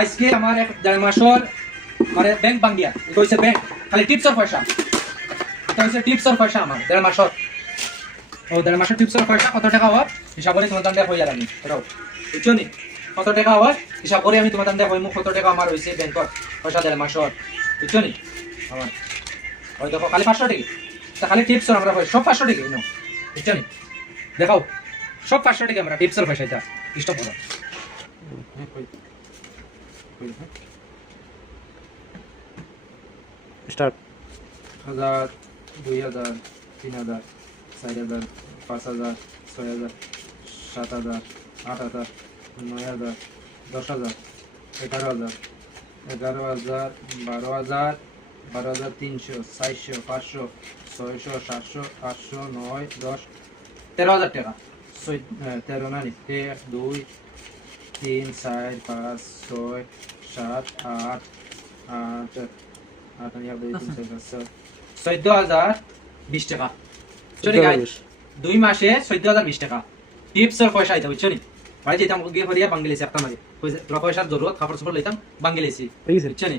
আজকে আমার এক দেড় মাসের মানে ব্যাংক ভাঙ্গিয়া এটা হচ্ছে ব্যাংক খালি টিপসের পয়সা, এটা হচ্ছে টিপসের পয়সা আমার দেড় মাসের। ও দেড় মাসের টিপসের পয়সা কত টাকা হওয়ার হিসাব করে তোমার দান্ডে হইয়া রাখি এটাও বুঝছো নি, কত টাকা হওয়ার হিসাব করে আমি তোমার দান্ডে হইমু কত টাকা আমার হয়েছে ব্যাংকর পয়সা দেড় মাসের বুঝছো নি আমার। ওই দেখো খালি 500 টাকা, তা খালি টিপসের আমরা সব 500 টাকা নাও বুঝছো নি, দেখাও সব 500 টাকা আমরা টিপসের পয়সা এটা স্টপ করো। স্টার্ট। 1000 2000 3000 4000 5000 6000 7000 8000 9000 10000 11000 11000 12000 12300 400 500 600 700 800 9 10 13000 টাকা 13 নানি 1 2 3 4 5 6 7 8 8 14,020 টাকা চলে গাই 2 মাসে 14,020 টাকা টিপসের পয়সা আইতা বুঝছো নি। বাড়ি যেতাম গিয়ে ফরিয়া বাঙ্গিলেছি একটা মাঝে পয়সার জরুরত কাপড় চোপড় লইতাম বাঙ্গিলেছি বুঝছো নি।